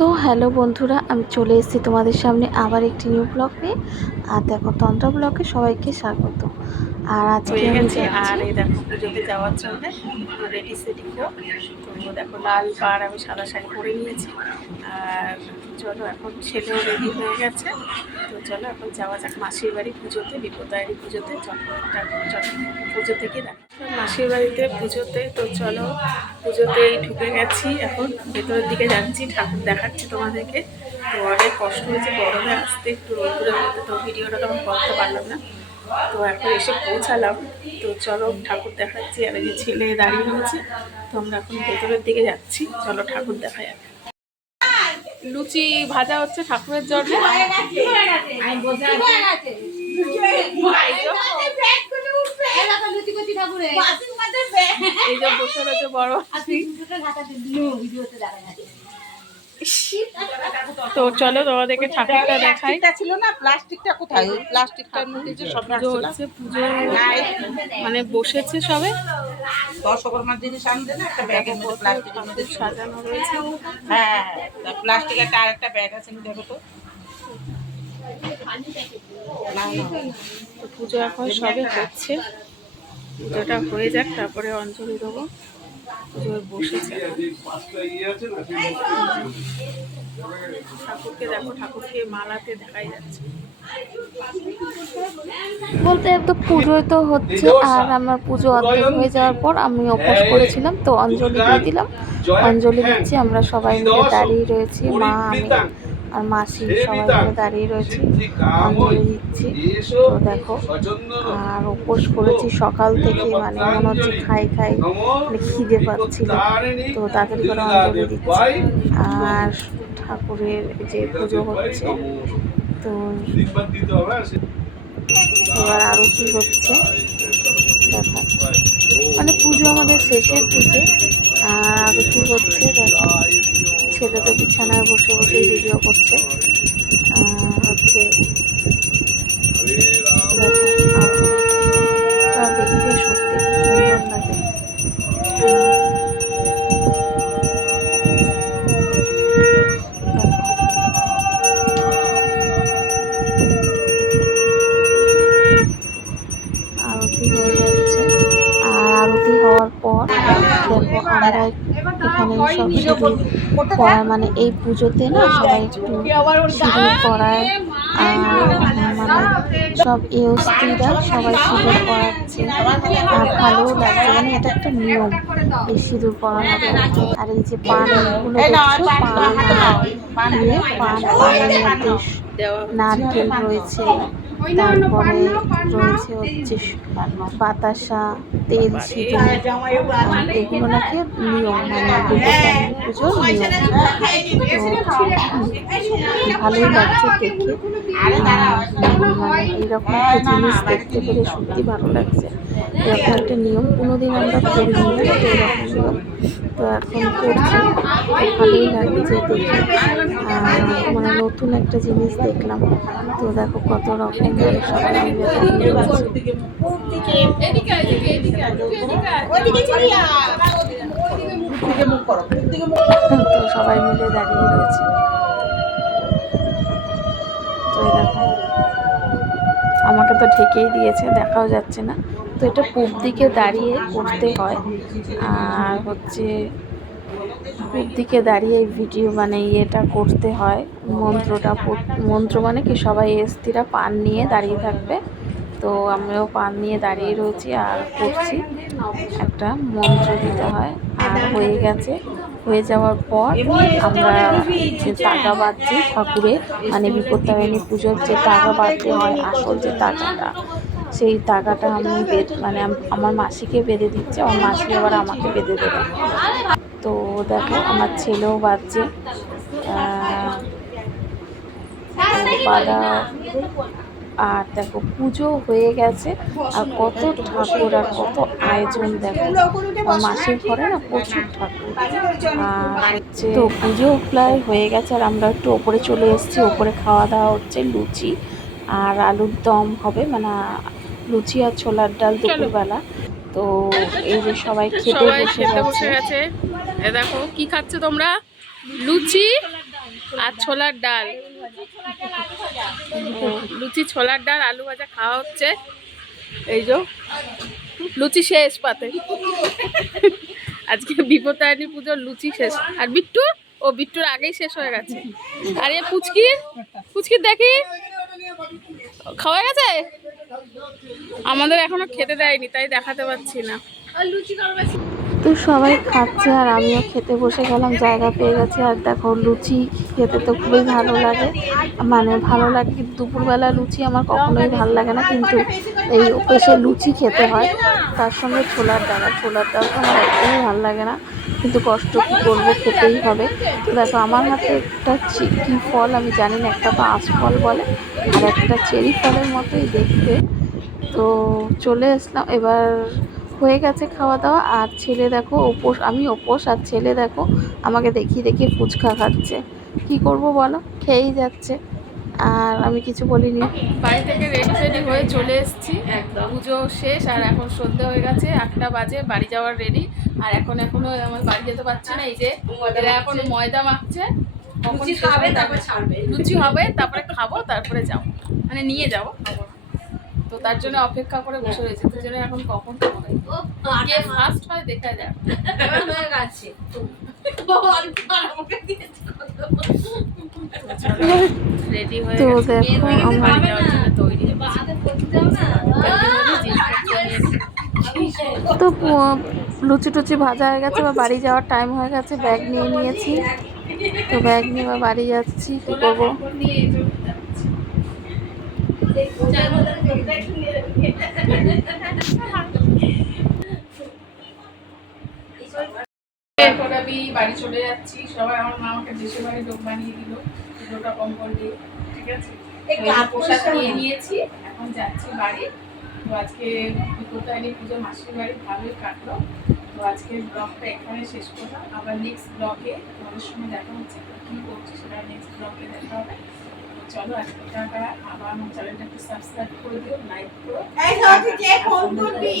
তো হ্যালো বন্ধুরা আমি চলে এসেছি তোমাদের সামনে আবার একটি নিউ ব্লগ নিয়ে। আর দেখো তন্ত্র ব্লগে সবাইকে স্বাগত। আর আজকে আমি আর এই দেখো পুজোতে যাওয়ার জন্য রেডি সেটি হোক তো দেখো লাল পাড় আমি সাদা শাড়ি পরে নিয়েছি। আর চলো এখন ছেলেও রেডি হয়ে গেছে। তো চলো এখন যাওয়া যাক মাসির বাড়ি পুজোতে বিপদায়রি পুজোতে। চলো চলো পুজো থেকে দেখো মাসির বাড়িতে পুজোতে তো চলো পুজোতেই ঢুকে গেছি। এখন ভেতরের দিকে যাচ্ছি ঠাকুর দেখাচ্ছি তোমাদেরকে। তো অনেক কষ্ট হয়েছে গরমে আসতে একটু রোদ্রের মধ্যে তো ভিডিওটা তখন করতে পারলাম না। তো এখন এসে পৌঁছালাম। তো চলো ঠাকুর দেখাচ্ছি আর এই যে ছেলে দাঁড়িয়ে রয়েছে তো আমরা এখন ভেতরের দিকে যাচ্ছি। চলো ঠাকুর দেখা যাক। লুচি ভাজা হচ্ছে ঠাকুরের জন্য। এই যে বসে রয়েছে বড় তো চলো তোমাদেরকে ঠাকুরটা দেখাই। ছিল না? প্লাস্টিকটা কোথায়? ওই প্লাস্টিকটার মধ্যে যে সব পুজো হচ্ছে পুজো মানে বসেছে সবে। দশকর্মার জিনিস আনবে না? একটা ব্যাগের মধ্যে প্লাস্টিকের মধ্যে সাজানো রয়েছে। হ্যাঁ প্লাস্টিক একটা আরেকটা ব্যাগ আছে না দেখো তো। তো পুজো এখন সবে হচ্ছে। পুজোটা হয়ে যাক, তারপরে অঞ্জলি দেবো। পুজো বসেছে। ঠাকুরকে দেখো, ঠাকুরকে মালাতে দেখাই যাচ্ছে। বলতে তো পুজোয় তো হচ্ছে, আর আমার পুজো অর্ধেক হয়ে যাওয়ার পর আমি উপোস করেছিলাম, তো অঞ্জলি দিয়ে দিলাম। অঞ্জলি দিচ্ছি, আমরা সবাই মিলে দাঁড়িয়ে রয়েছি, মা, আমি আর মাসি সবাই মিলে দাঁড়িয়ে রয়েছি। অঞ্জলি দিচ্ছি। তো দেখো আর উপোস করেছি সকাল থেকে মানে মনে হচ্ছে খাই খাই মানে খিদে পাচ্ছিল। তো তাড়াতাড়ি করে অঞ্জলি দিচ্ছি। আর ঠাকুরের যে পুজো হচ্ছে তো এবার আরতি হচ্ছে? দেখো মানে পুজো আমাদের শেষের দিকে। আর আরতি হচ্ছে দেখো। ছেলে তো বিছানায় বসে বসে ভিডিও করছে। হচ্ছে দেখো দেখতে সত্যি সুন্দর লাগে। আরতি হয়ে যাচ্ছে। আর আরতি হওয়ার পর দেখো, আমরা এখানে সব সিঁদুর পড়ায় মানে এই পুজোতে না সবাই একটু সিঁদুর পড়ায় আর মানে সব এওস্তিরা সবাই সিঁদুর পড়াচ্ছে। আর ভালোও লাগছে। মানে এটা একটা নিয়ম। এই সিঁদুর পড়ানোটা আর এই যে পান এগুলো দেখছ? পান দিয়ে পান পানের মধ্যে নারকেল রয়েছে। তারপরে রয়েছে হচ্ছে বাতাসা তেল সিঁদুর এগুলো নাকি নিয়ম মানে বিপত্তারিণী পুজোর নিয়ম। তো ভালোই লাগছে দেখে। এরকম একটা জিনিস দেখতে পেরে সত্যি ভালো লাগছে। এরকম একটা নিয়ম কোনোদিন আমরা করিনি তো এরকম নিয়ম তো এখন করছি। তো ভালোই লাগছে দেখে। মানে নতুন একটা জিনিস দেখলাম। তো দেখো কত রকম তো সবাই মিলে দাঁড়িয়ে রয়েছে। তো আমাকে তো ঠেকেই দিয়েছে, দেখাও যাচ্ছে না। তো এটা পূব দিকে দাঁড়িয়ে করতে হয়। আর হচ্ছে দিকে দাঁড়িয়ে ভিডিও মানে ইয়েটা করতে হয়, মন্ত্রটা মন্ত্র মানে কি সবাই এসতিরা পান নিয়ে দাঁড়িয়ে থাকবে। তো আমিও পান নিয়ে দাঁড়িয়ে রয়েছি আর করছি। একটা মন্ত্র দিতে হয়, আর হয়ে গেছে। হয়ে যাওয়ার পর আমরা যে টাকা বাঁধছি ঠাকুরে মানে বিপত্তারিণী পুজোর যে টাকা বাঁধতে হয়, আসল যে টাকাটা, সেই টাকাটা আমি মানে আমার মাসিকে বেঁধে দিচ্ছে, আমার মাসি আবার আমাকে বেঁধে দেবে। তো দেখো আমার ছেলেও বাজছে। আর দেখো পুজো হয়ে গেছে। আর কত ঠাকুর আর কত আয়োজন দেখো। মাসের ঘরে না প্রচুর ঠাকুর। আর হচ্ছে তো পুজো প্রায় হয়ে গেছে আর আমরা একটু ওপরে চলে এসেছি। ওপরে খাওয়া দাওয়া হচ্ছে লুচি আর আলুর দম হবে। মানে লুচি আর ছোলার ডাল দুপুরবেলা। তো এই যে সবাই খেতে বসে গেছে। এ দেখো, কি খাচ্ছ তোমরা? লুচি আর ছোলার ডাল। লুচি, ছোলার ডাল, আলু ভাজা খাওয়া হচ্ছে। এই যে, লুচি শেষ পাতে। আজকে বিপত্তায়নী পুজোর লুচি শেষ। আর বিট্টু? ও, বিট্টুর আগেই শেষ হয়ে গেছে। আর এ পুচকি? পুচকি, দেখি। খাওয়া গেছে? আমাদের এখনও খেতে দেয়নি, তাই দেখাতে পাচ্ছি না। তো সবাই খাচ্ছে আর আমিও খেতে বসে গেলাম, জায়গা পেয়ে গেছে। আর দেখো, লুচি খেতে তো খুবই ভালো লাগে। মানে ভালো লাগে, কিন্তু দুপুরবেলা লুচি আমার কখনোই ভালো লাগে না, কিন্তু এই অভ্যেসে লুচি খেতে হয়, তার সঙ্গে ছোলার ডাল। ছোলার ডাল তো আমার একদমই ভালো লাগে না, কিন্তু কষ্ট কী করব খেতেই হবে। তো দেখো, আমার হাতে একটা কী ফল আমি জানি না, একটা আঁশ ফল বলে, আর একটা চেরি ফলের মতোই দেখতে। তো চলে আসলাম, এবার হয়ে গেছে খাওয়া দাওয়া আর ছেলে দেখো উপোস আমি উপোস আর ছেলে দেখো আমাকে দেখিয়ে দেখিয়ে ফুচকা খাচ্ছে। কি করব বলো? খেয়েই যাচ্ছে। আর আমি কিছু বলিনি। বাড়ি থেকে রেডি ফেডি হয়ে চলে এসেছি। পুজো শেষ আর এখন সন্ধে হয়ে গেছে আটটা বাজে বাড়ি যাওয়ার রেডি আর এখন এখনও আমার বাড়ি যেতে পারছি না এই যে এরা এখন ময়দা মাখছে। লুচি হবে তারপরে খাব তারপরে যাব। মানে নিয়ে যাব। খাব। তো তার জন্য অপেক্ষা করে বসে রয়েছে। তার জন্য এখন কখন কে ফার্স্ট হয় দেখা যাক। রেডি হয়ে তো দেখো আমার বাড়ি যাওয়ার জন্য তৈরি তো লুচি টুচি ভাজা হয়ে গেছে বা বাড়ি যাওয়ার টাইম হয়ে গেছে ব্যাগ নিয়ে নিয়েছি। তো ব্যাগ নিয়ে এবার বাড়ি যাচ্ছি কী করব? এখন আমি বাড়ি চলে যাচ্ছি। সবাই আমার মা আমাকে দেশের বাড়ি লোক বানিয়ে দিল দুটোটা কম্বল দিয়ে ঠিক আছে? পোশাক নিয়ে নিয়েছি এখন যাচ্ছি বাড়ি। তো আজকে বিপত্তায়নী পুজো মাসির বাড়ি ভালোই কাটলো। তো আজকে ব্লগটা এখানে শেষ করলাম। আবার নেক্সট ব্লগে তোমাদের সঙ্গে দেখা হচ্ছে। কী করছি সেটা নেক্সট ব্লগে দেখা হবে। চলো আজকে টাটা আবার আমার চ্যানেলটা একটু সাবস্ক্রাইব করে দিও লাইক করো। এই যে ফোন করবি?